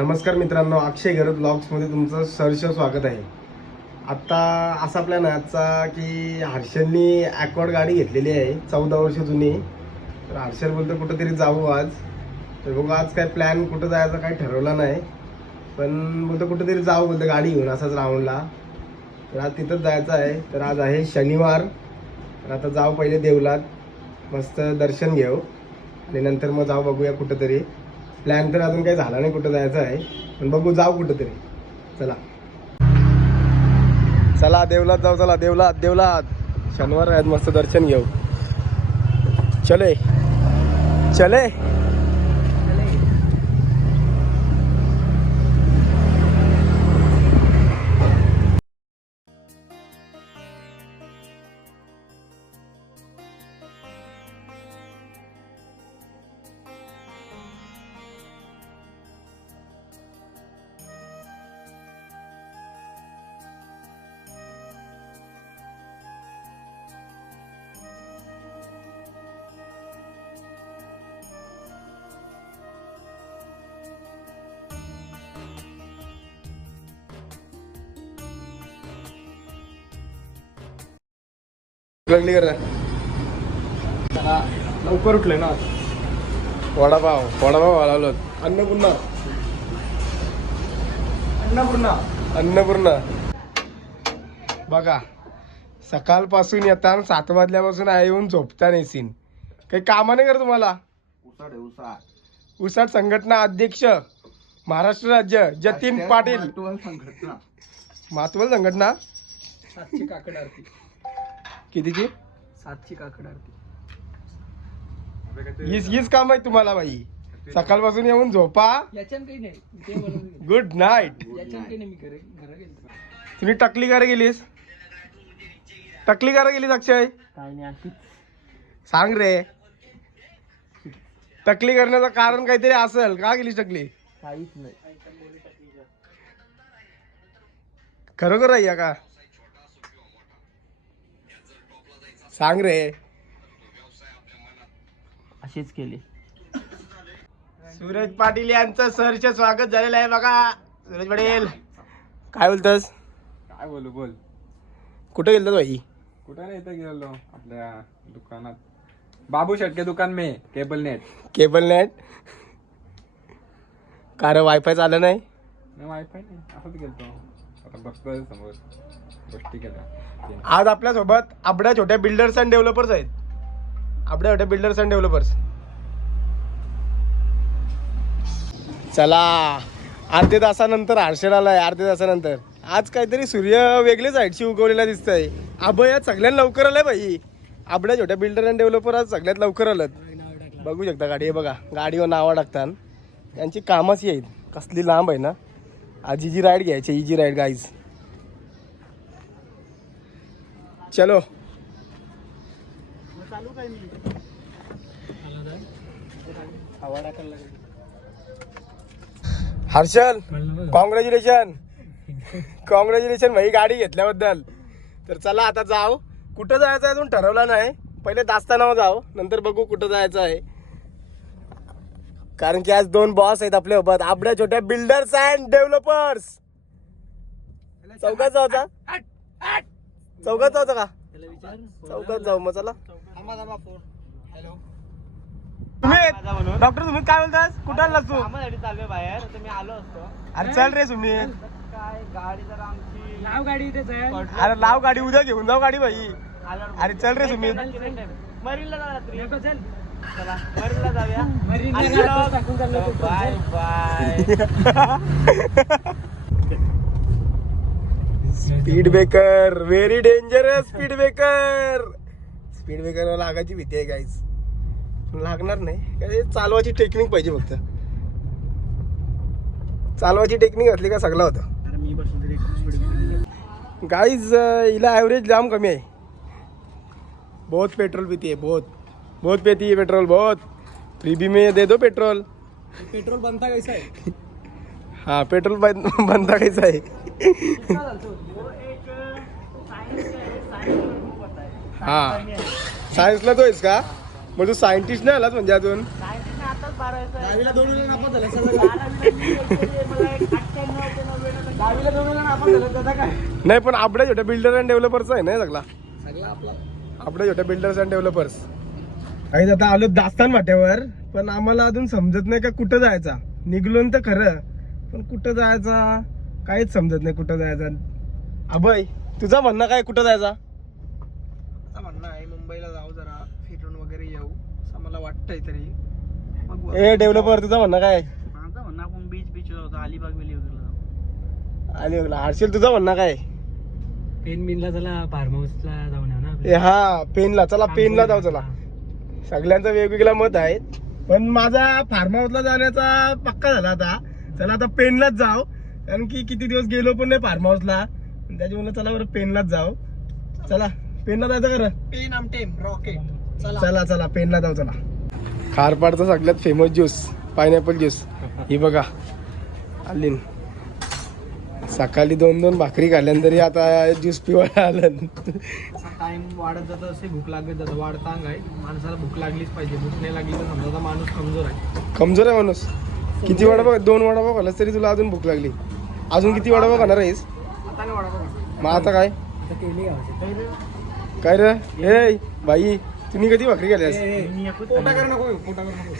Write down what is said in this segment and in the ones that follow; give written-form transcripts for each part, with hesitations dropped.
नमस्कार मित्रांनो, अक्षय घरत ब्लॉग्समध्ये तुमचं सहर्ष स्वागत आहे. आत्ता असा प्लॅन आहे आजचा की हर्षलनी ॲकॉर्ड गाडी घेतलेली आहे 14 वर्ष जुनी. तर हर्षल बोलतो कुठंतरी जाऊ आज. तर बघू आज काय प्लॅन, कुठं जायचं काही ठरवलं नाही, पण बोलतो कुठंतरी जाऊ, बोलतो गाडी घेऊन असंच राऊंडला. तर आज तिथंच जायचं आहे. तर आज आहे शनिवार. तर आता जाऊ पहिले देवलात, मस्त दर्शन घेऊ आणि नंतर मग जाऊ बघूया कुठंतरी. प्लॅन तर अजून काही झाला नाही कुठं जायचं आहे, पण बघू जाऊ कुठंतरी. चला चला देवलात जाऊ. चला देवलात शनिवार आहेत, मस्त दर्शन घेऊ. चले चले. लागली कर लवकर उठले ना. वडापाव आलो. अन्नपूर्णा बघा, सकाळपासून येता 7 वाजल्यापासून आहे येऊन झोपता नाही. सीन काही कामा नाही कर तुम्हाला. उसाट संघटना अध्यक्ष महाराष्ट्र राज्य जतीन पाटील. मातवल संघटना 7ची काकड आरती. कितीची? 7ची काकड आरती. हीच काम आहे तुम्हाला बाई. सकाळपासून येऊन झोपा. याच्यान काही नाही. Good night. याच्यान काही नाही. मी घरा गेलो. तुम्ही टकली करा गेलीस अक्षय? काय नाही आणखी सांग रे. टकली करण्याचं कारण काहीतरी असेल. का गेलीस टकली? काहीच नाही. खरोखर आहे का? सांग रे. अशीच केली. सूरज पाटील यांचं सहर्ष स्वागत झालेलं आहे बघा. सूरज पाटील काय बोलतोस? काय बोल. कुठे गेलतो बाई? कुठं नाही, इथं गेलो आपल्या दुकानात. बाबू शेटके दुकान में केबल नेट. कारण वायफाय चाललं नाही. वायफाय नाही, असंच गेलतो. आता बघतोय समोर गोष्टी केल्या. आज आपल्या सोबत आपल्या छोट्या बिल्डर्स अँड डेव्हलपर्स आहेत. चला अर्ध्या तासानंतर हर्षल आलाय. आज काहीतरी सूर्य वेगळीच हाईटशी उगवलेला दिसतंय. अभय सगळ्यांना लवकर आलाय बाई. आपल्या छोट्या बिल्डर अँड डेव्हलपर आज सगळ्यात लवकर आलं. बघू शकता गाडी आहे बघा. गाडीवर नावं टाकतात. त्यांची कामच आहेत. कसली लांब आहे ना. आज इजी राईड घ्यायची. Easy ride guys. चलो. हर्षल कॉंग्रॅच्युलेशन भाई गाडी घेतल्याबद्दल. तर चला आता जाऊ. कुठं जायचं आहे अजून ठरवलं नाही. पहिले दास्तानावर जाऊ, नंतर बघू कुठं जायचं आहे. कारण की आज 2 बॉस आहेत आपल्या सोबत. आपल्या छोट्या बिल्डर्स अँड डेव्हलपर्स. चौकात जाऊ का? चौकात जाऊ मग. चला तुम्ही डॉक्टर सुमित काय बोलतास? कुठं आलास तू? चालू बाहेर. तर मी आलो असतो. अरे चल रे सुमित. काय गाडी जरा आमची लाव गाडी इथेच आहे. अरे लाव गाडी, उद्या घेऊन जाऊ गाडी भाई. अरे चल रे सुमित. मरीनला जा रात्री. चल चला मरीनला जाऊया. Bye. Speed breaker very dangerous. Speed breaker लागायची भीती आहे गाईज. लागणार नाही काय. चालवायची टेक्निक पाहिजे फक्त. चालवायची टेक्निक असली का सगळं होतं गाईज. हिला ॲव्हरेज जाम कमी आहे. बहुत पेट्रोल पीती है. बहुत पीती है पेट्रोल. बहुत फ्रीबी में दे दो पेट्रोल. पेट्रोल बनता कैसा है? हाँ पेट्रोल बनता कैसा है? हाँ सायन्सला तो आहेस का? मग तू सायंटिस्ट नाही आलास म्हणजे अजून? सायंटिस्ट आताच दहावीला 2 वेळा नापास झाला सगळं. दहावीला 2 वेळा नापास झाला त्याचा काय नाही पण आपल्या छोट्या बिल्डर अँड डेव्हलपर्स आहे ना सगळा सगळा आपला आपल्या छोट्या बिल्डर्स अँड डेव्हलपर्स. काही आता आलो दास्तान वाट्यावर, पण आम्हाला अजून समजत नाही का कुठं जायचा. निघलो तर खरं, पण कुठं जायचा काहीच समजत नाही. कुठं जायचा अभय, तुझा म्हणणं काय कुठं जायचा? आता म्हणणं आहे मुंबईला जाऊ जरा फिरून वगैरे येऊ असं मला वाटतंय तरी. बघू. ए डेव्हलपर, तुझा म्हणणं काय? माझं म्हणणं आपण बीच होतो अलिबाग वेली वगैरे आली बघला. हर्षल, तुझा म्हणणं काय? पेन बिनला चला फार्म हाऊसला जाऊन येऊ ना. ए हा, पेनला चला, पेनला जाऊ चला. सगळ्यांचं वेगवेगळं मत आहे, पण माझा फार्म हाऊसला जाण्याचा पक्का झाला आता. चला आता पेनलाच जाऊ, कारण की किती दिवस गेलो पण नाही फार्म हाऊसला. त्याच्यामुळे चला बरं पेनलाच जाऊ. चला पेनला जायचं खरं. पेन आमटेम रॉकेट चला चला पेनला जाऊ चला. खारपाडचा सगळ्यात फेमस ज्यूस पायनॅपल ज्यूस. ही बघा आलीन. सकाळी 2-2 भाकरी खाल्ल्यानंतर आता ज्यूस पिवायला आलं. टाइम वाढत जातं असे भूक लागत जातं. वाढता अंग आहे माणसाला, भूक लागलीच पाहिजे. भूक नाही लागली तर समजा माणूस कमजोर आहे. कमजोर आहे माणूस. किती वडापाव 2 वडापाव खाल्लास तरी तुला अजून भूक लागली. अजून किती वडापाव खाणार आहेस? आता नाही वाढा. मग आता काय केली काय रे? ए बाई, तुम्ही कधी भाकरी खाल्ल्यास? पोटा कर नको पोटा कर नको.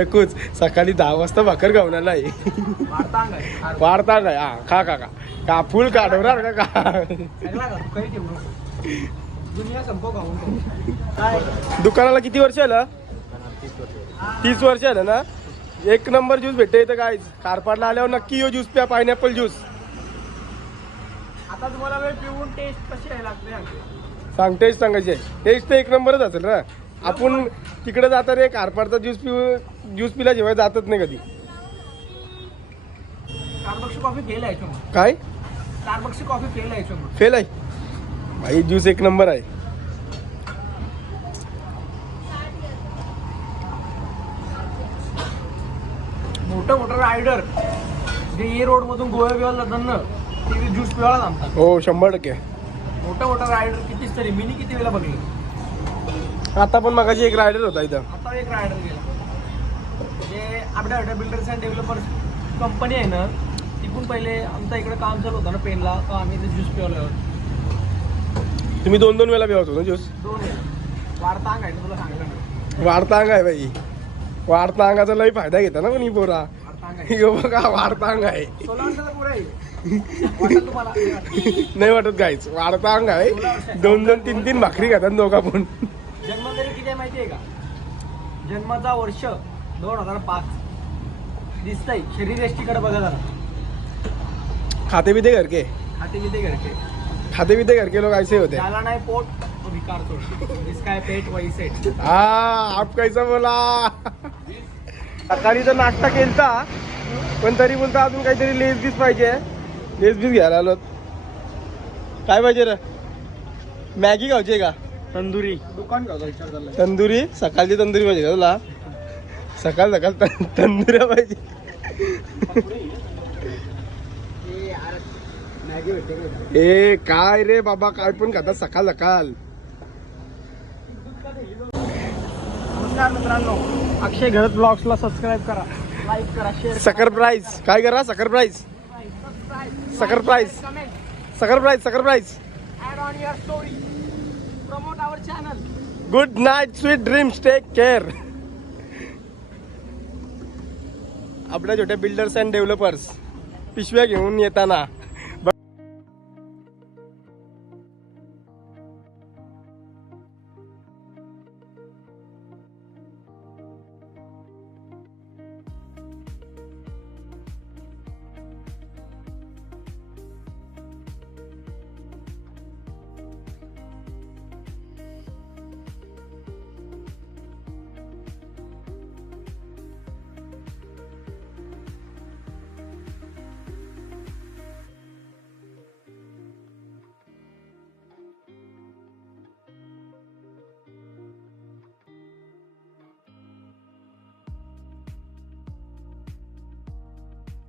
एकूच सकाळी 10 वाजता भाकर खाऊन आलाय. वाढता अंग आहे. वाढता काय? हा खा खा खा का फुल काढवणार का का? सगळा का? काही ठेवू नको. दुनिया संपव खाऊन काय. दुकानाला किती वर्ष आलं? 30 वर्ष आलं ना. एक नंबर ज्यूस भेटते इथं. काय खारपाडला आल्यावर नक्की यो ज्यूस प्या, पायनॅपल ज्यूस. आता तुम्हाला वेळ पिऊन टेस्ट कशी आहे लागते सांग, टेस्ट सांगायची आहे. टेस्ट तर एक नंबरच असेल ना. आपण तिकडे जाता रे खारपाडचा ज्यूस पिल्याशिवाय जातच नाही कधी. स्टारबक्सची कॉफी फेल आहे काय स्टारबक्सची कॉफी फेल आहे फेल आहे भाई? ज्यूस एक नंबर आहे. मोठं मोठं रायडर जे ए रोड मधून गोव्या बिवायला जातात ना, ते ज्यूस पिवायला थांबतात. हो 100%. मोठा मोठा रायडर कितीच तरी मिनी किती वेळा बघले. आता पण मगाशी एक रायडर होता इथं. आता एक रायडर गेला. म्हणजे आपल्या बिल्डर्स अँड डेव्हलपर्स कंपनी आहे ना, तिथून पहिले आमचा इकडे काम चालू होतं ना पेनला, तर आम्ही ते ज्यूस पिवलं. तुम्ही 2-2 वेळा पिवतो ना ज्यूस? 2 वेळा. वाढता अंग आहे ना, तुला सांगितलं ना. वाढता अंग आहे बाई. वाढता अंगाचा लई फायदा घेता ना पण ही पोरा. वाढता अंग आहे. हे बघा वाढता अंग आहे. 16 वर्षाचा पोरं आहे. वाटेल तुम्हाला. नाही वाटत गायच. वाढता अंग आहे. 2-2, 3-3 भाकरी खातात दोघा पण. जन्म तरी किती आहे माहिती आहे का? जन्माचा वर्ष 2005 दिसतंय. शरीर एष्टीकडे बघा जरा. खाते पिते घर के खाते पिते घरचे. खाते पिते घर के लोग ऐसे होते. त्याला नाही पोट तो भिकार सोड. जिसका है पेट वही सेट. हा आप कैसा बोला. सकाळी तर नाश्ता केलता, पण तरी बोलता अजून काहीतरी लेस बीस पाहिजे. लेस बीस घ्यायला आलो. काय पाहिजे रे? मॅगी खायची का? तंदुरी दुकान का विचार चाललाय. तंदुरी? सकाळची तंदुरी पाहिजे का तुला? सकाळ सकाळ तंदुऱ्या पाहिजे. ए काय रे बाबा, काय पण खातात सकाळ सकाळ. नमस्कार मित्रांनो, अक्षय घरत ब्लॉग्सला सबस्क्राईब करा, लाईक करा, शेअर सकर प्राईस काय करा? सकर प्राईस सकर प्राईस सकर प्राईस सकर प्राईस. Add on your story, promote our channel. Good night, sweet dreams, take care. आपल्या छोट्या बिल्डर्स अँड डेव्हलपर्स पिशव्या घेऊन येताना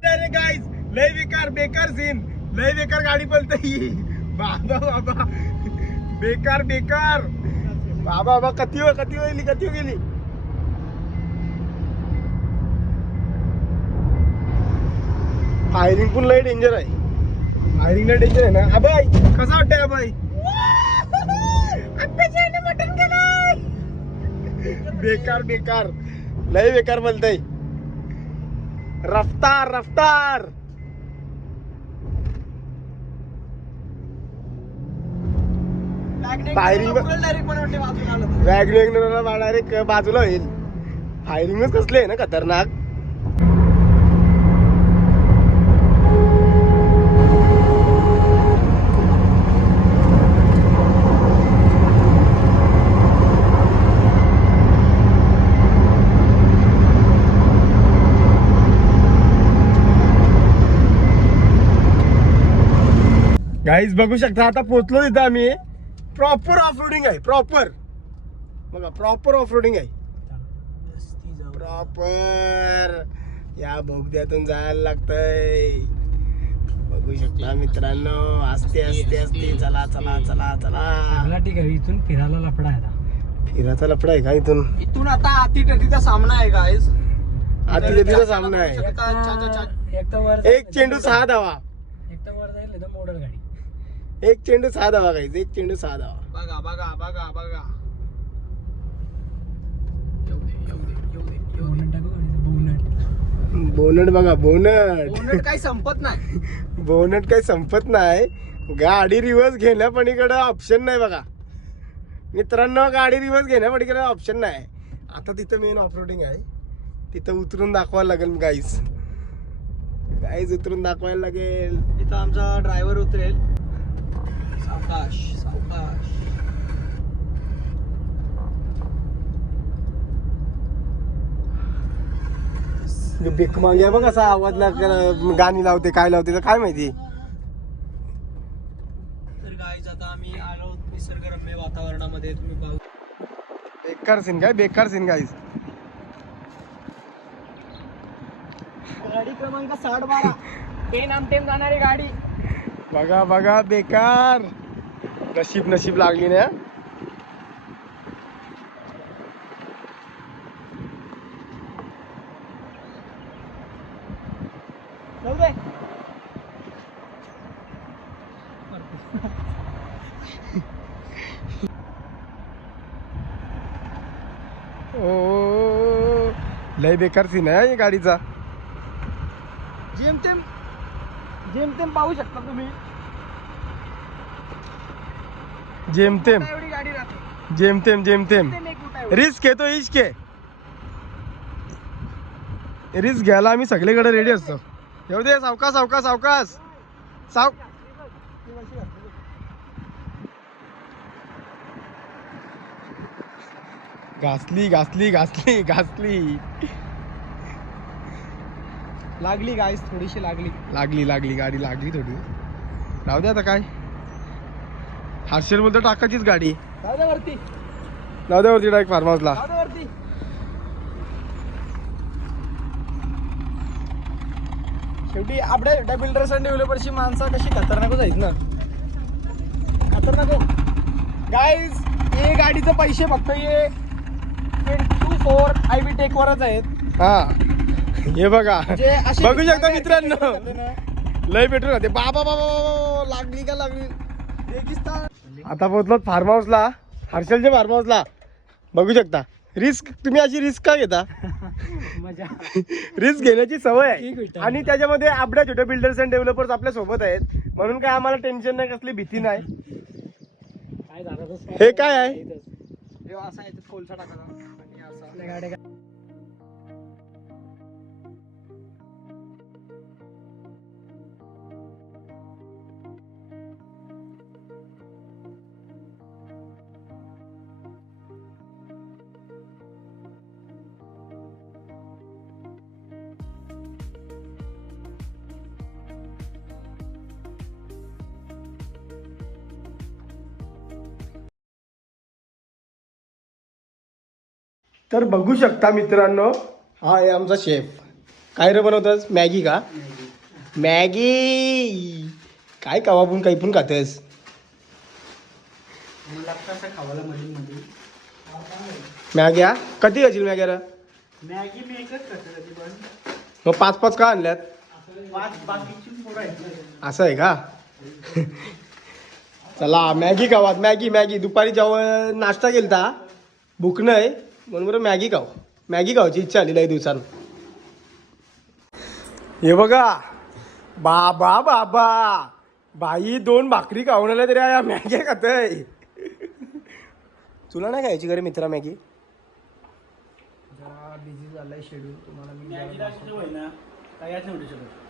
अरे गाइस, लय बेकार बेकार सीन, लय बेकार गाडी पलते ही. बाबा बाबा बेकार बेकार. बाबा बाबा कती गेली. फायरिंग पण लय डेंजर आहे. फायरिंग लय डेंजर आहे ना. अबाई कसं वाटतंय अबाई? बेकार बेकार लय बेकार बोलतय. रफ्तार रफ्तार. फायरिंग वॅगनरला डायरेक्ट बाजूला होईल. फायरिंगच कसली आहे ना खतरनाक. गाईज बघू शकता आता पोहोचलो तिथं आम्ही. प्रॉपर ऑफ रोडिंग आहे. प्रॉपर बघा प्रॉपर ऑफ रोडिंग आहे. प्रॉपर या बोगद्यातून जायला लागतंय. बघू शकता मित्रांनो. असते असते असते. चला चला चला चला. ठीक आहे. इथून फिरायला लफडा आहे. फिराचा लफडा आहे का इथून? इथून आता अतिटतीचा सामना आहे गाईज. अतिगतीचा सामना आहे. एक चेंडू 6 धावा. एक तर वर जाईल तर मोडल गाडी. एक चेंडू 6 धावा गाईज. एक चेंडू 6 धावा. बघा बघा बघा बघा. बोनट बघा बोनट. बोनट काही संपत नाही. बोनट काही संपत नाही. गाडी रिव्हर्स घेण्यापलीकडे ऑप्शन नाही बघा मित्रांनो. गाडी रिव्हर्स घेण्यापलीकडे ऑप्शन नाही. आता तिथं मेन ऑफरोडिंग आहे. तिथं उतरून दाखवायला लागेल गाईज. गाईज उतरून दाखवायला लागेल. इथं आमचा ड्रायव्हर उतरेल. सावकाश सावकाश. बेक मागे बघ असा आवाज गाणी लावते काय लावते तर काय माहिती. तर गाईज आता आम्ही आलो निसर्गरम्य वातावरणामध्ये. तुम्ही पाहू. बेकार सीन काय बेकार सीन गाईज. गाडी क्रमांक 6012 टेन आमटेम जाणारी गाडी. बघा बघा बेकार. नशीब नशीब लागली ना. जाऊ दे. ओ लय बेकार सीन आहे गाडीचा. जेमतेम जेमतेम पाहू शकता तुम्ही. जेमतेम एवढी गाडी राहते. जेमतेम जेमतेम. जेमतेम एक फुटा एवढी. रिस्क आहे तो इश्क आहे. रिस्क घ्यायला आम्ही सगळीकडे रेडी असतो. येऊ दे सावकाश सावकाश सावकाश साव. घासली घासली घासली घासली. लागली गाईज थोडीशी लागली. लागली लागली गाडी लागली थोडी. राहू दे आता काय. हर्षल बोलतो टाकायचीच गाडी. जाऊ दे वरती. जाऊ दे वरती डायरेक्ट फार्म हाऊसला. जाऊ दे वरती. शेवटी आपल्या बिल्डर्स अँड डेव्हलपर्सची माणसं कशी खतरनाकच आहेत ना. खतरनाक गाईज. हे गाडीचे पैसे फक्त हे 24 IB टेक वरच आहेत. हा हे बघा म्हणजे अशी बघू शकता मित्रांनो. रेगिस्तान. लय भेटून राहते. बाबा बाबा लागली का लागली. आता पोहोचलो फार्म हाऊसला. हर्षलच्या फार्म हाऊसला. बघू शकता. रिस्क तुम्ही अशी रिस्क का घेता? मजा. रिस्क घेण्याची सवय ठीक आहे. आहे. आणि त्याच्यामध्ये आपल्या छोट्या बिल्डर्स अँड डेव्हलपर्स आपल्या सोबत आहेत म्हणून काय आम्हाला टेन्शन नाही. कसली भीती नाही. काय झालं हे काय आहे? असा आहे कोलसा टाकायचा आणि असा गाड्या. तर बघू शकता मित्रांनो. हा आहे आमचा शेफ. काय रे बनवतोस? मॅगी का? मॅगी काय कवापून काही पण खातेस. मॅग्या कधी घ्यायची मॅग्या रे? मॅगी मी एकच करतो. मग 5-5 का आणल्यात? असं आहे का? चला मॅगी खावात, मॅगी दुपारी जेवण नाश्ता केलता, भूक नाही म्हणून बरं मॅगी खावाची इच्छा आली लई दिवसानं. हे बघा बाबा बाई 2 भाकरी खाऊन आल्या तरी या मॅगी खातय. तुला नाही खायची घरी मित्रा मॅगी? बिझी झालाय शेड्यूल, तुम्हाला मी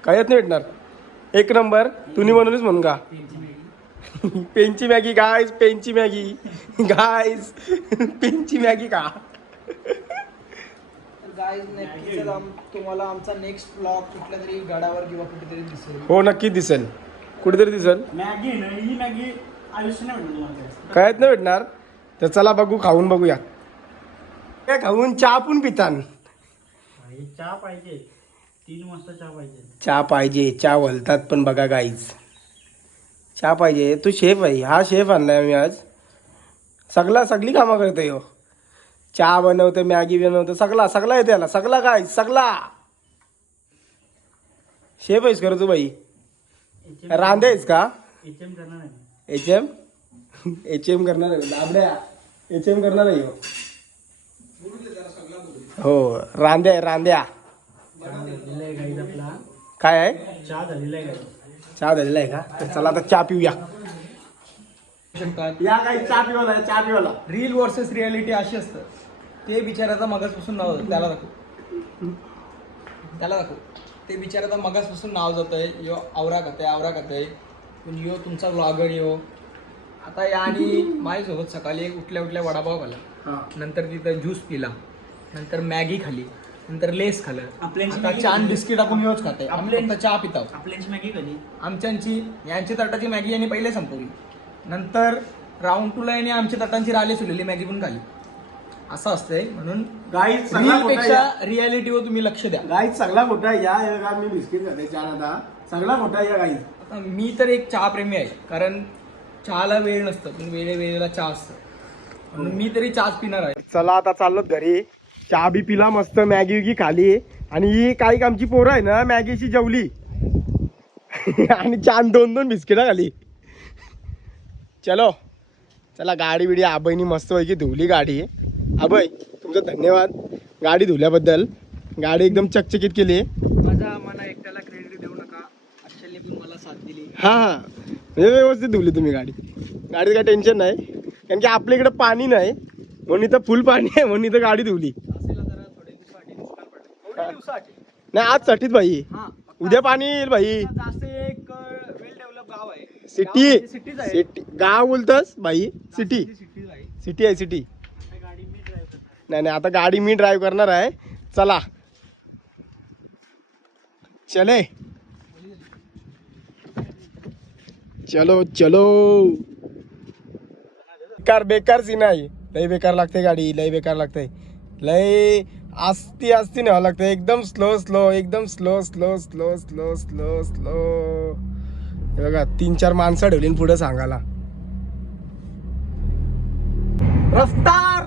कायच नाही भेटणार. एक नंबर तुम्ही म्हणूनच म्हणून का पेनची मॅगी गाईज, पेनची मॅगी का? गाईज नक्कीच तुम्हाला आमचा नेक्स्ट ब्लॉग कुठल्या तरी गडावर किंवा कुठेतरी दिसेल. हो नक्कीच दिसेल, कुठेतरी दिसेल. मॅगी ही मॅगी आयुष्य नाही भेटणार तुम्हाला. कायच नाही भेटणार. तर चला बघू, खाऊन बघूया. काय खाऊन चहा पण पितान? चहा पाहिजे, 3 वाजता चहा पाहिजे. चहा वलतात पण बघा गाईज, चहा पाहिजे. तू शेफ आहे, हा शेफ आणलाय मी आज. सगळी कामं करतोय हो. चहा बनवतो, मॅगी बनवतो, सगळा येते याला, सगळा शेफ आहेस कर तू बाई. रांधे आहेस का? HM करणार आहे दाबड्या, HM करणार आहे हो. रांध्या काय आहे? चहा झालेला आहे का? तर चला आता चहा पिऊया. या काही चहा पिवाला. रील वर्सेस रियालिटी अशी असतं. ते बिचाराचा मगासपासून नाव जातं, त्याला दाखव. ते बिचाराचा मगासपासून नाव जातंय, यो आवरा खातंय पण यो तुमचा ब्लॉगर यो. आता या आणि माझ्यासोबत सकाळी एक उठल्या वडापाव खाला, नंतर तिथं ज्यूस पिला, नंतर मॅगी खाली, नंतर लेस खाल्लं. आता छान बिस्किट आपण योच खाते. आपल्या चहा पिताव. आपल्याची मॅगी खाली, आमच्यांची यांची ताटाची मॅगी यांनी पहिले संपवली. नंतर राऊंड 2 ला यांनी आमच्या ताटांची राले सुलेली मॅगी पण खाली. असं असतंय. म्हणून गाईज पेक्षा रियालिटीवर तुम्ही लक्ष द्या. गाईज सगळा खोटा या मी बिस्किट खाते चहा. आता सगळा खोटा या गाईज. आता मी तर एक चहा प्रेमी आहे, कारण चहाला वेळ नसतं पण वेळेला चहा असतं, म्हणून मी तरी चहाच पिणार आहे. चला आता चाललो घरी. चहा बी पिला, मस्त मॅगी खाली. आणि ही काही आमची पोरं आहे ना, मॅगीची जेवली आणि 2 बिस्किटा खाली. चला गाडी बिडी आबाईनी मस्त पैकी धुवली गाडी. आबाई तुमचं धन्यवाद गाडी धुल्याबद्दल. गाडी एकदम चकचकीत केली. मला एकट्याला क्रेडिट देऊ नका, अक्षयने पण मला साथ दिली. हा म्हणजे व्यवस्थित धुवली तुम्ही गाडी. गाडीचं काही टेन्शन नाही, कारण की आपल्या इकडे पाणी नाही म्हणून इथं फुल पाणी आहे, म्हणून इथं गाडी धुवली. नाही आज साठीच भाई, उद्या पाणी येईल भाई. जास्त एक वेल डेव्हलप गाव आहे. सिटी गाव बोलतस भाई? सिटी आहे. नाही आता गाडी मी ड्राईव्ह करणार आहे. चला चलो बेकार सीन आहे. लय बेकार लागते गाडी, लय बेकार लागते. लय आस्ती न्यावं लागतं. एकदम स्लो. हे बघा 3-4 माणसं ठेवली पुढे सांगायला. रफ्तार